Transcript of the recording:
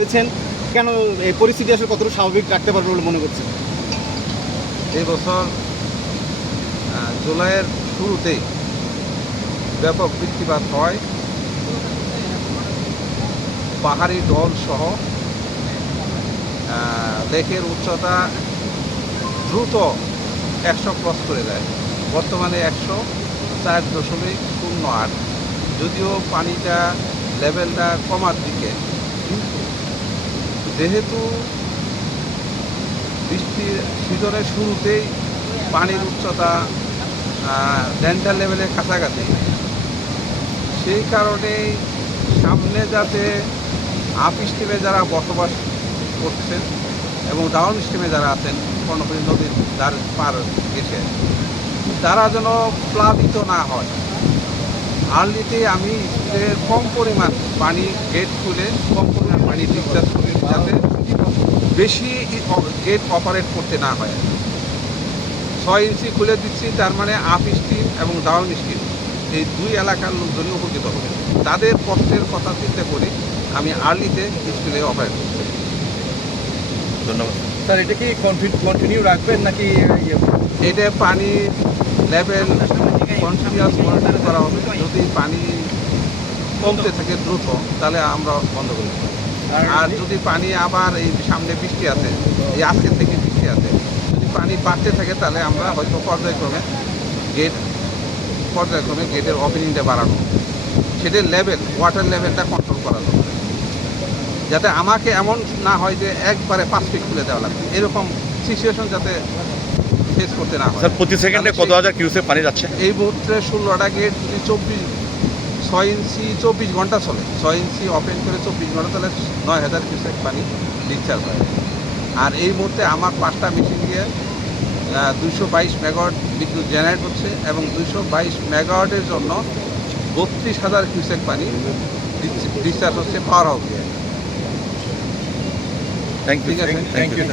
পেরেছেন, কেন এই পরিস্থিতি আসলে কতটা স্বাভাবিক রাখতে পারবে বলে মনে করছেন? এই বছর জুলাইয়ের শুরুতেই ব্যাপক বৃষ্টিপাত হয়। পাহাড়ি ঢল সহ লেকের উচ্চতা দ্রুত 100 ক্রস করে যায়। বর্তমানে 104.08। যদিও পানিটা লেভেলটা কমার দিকে, কিন্তু যেহেতু বৃষ্টির সিজনের শুরুতেই পানির উচ্চতা ডেন্টাল লেভেলের কাছাকাছি, সেই কারণেই সামনে যাতে আপ স্ট্রিমে যারা বসবাস করছেন এবং ডাউন স্ট্রিমে যারা আছেন কর্ণফুলী নদীর দ্বার পার ঘেঁষে, তারা যেন প্লাবিত না হয়। আর্লিতে আমি স্কুলের কম পরিমাণ পানি গেট খুলে কম পরিমাণ পানি ডিসচার্জ করি, যাতে বেশি গেট অপারেট করতে না হয়। 6 ইঞ্চি খুলে দিচ্ছি, তার মানে আপ স্ট্রিম এবং ডাউন স্ট্রিম এই দুই এলাকার লোকজনই উপকৃত হবে। তাদের কষ্টের কথা চিন্তা করে আমি আর্লিতে স্কুলে অপারেট করছি। ধন্যবাদ স্যার। এটা কি কন্টিনিউ রাখবেন নাকি এটা পানি লেভেল কন্টিনিউয়াস মনিটর করা হবে? যদি পানি কমতে থাকে দ্রুত, তাহলে আমরা বন্ধ করে দেব। আর যদি পানি আবার এই সামনে বৃষ্টি আছে, এই আজকের থেকে বৃষ্টি আছে, যদি পানি বাড়তে থাকে, তাহলে আমরা হয়তো পর্যায়ক্রমে গেটের ওপেনিংটা বাড়ানো, সেটার লেভেল ওয়াটার লেভেলটা কন্ট্রোল করা যাবে, যাতে আমাকে এমন না হয় যে একবারে 5 ফিট খুলে দেওয়া লাগবে, এরকম সিচুয়েশন যাতে ফেস করতে না হয়। স্যার প্রতি সেকেন্ডে কত হাজার কিউসেক পানি যাচ্ছে? এই মুহূর্তে 16টা গেট যদি 6 ইঞ্চি 24 ঘন্টা চলে, 6 ইঞ্চি ওপেন করে 24 ঘন্টা, তাহলে 9000 কিউসেক পানি ডিসচার্জ হয়। আর এই মুহূর্তে আমার 5টা মেশিন দিয়ে 222 মেগাওয়াট বিদ্যুৎ জেনারেট হচ্ছে এবং 222 মেগাওয়াটের জন্য 32,000 কিউসেক পানি ডিসচার্জ হচ্ছে পাওয়ার হাউস দিয়ে। Thank you. ঠিক আছে, থ্যাংক ইউ।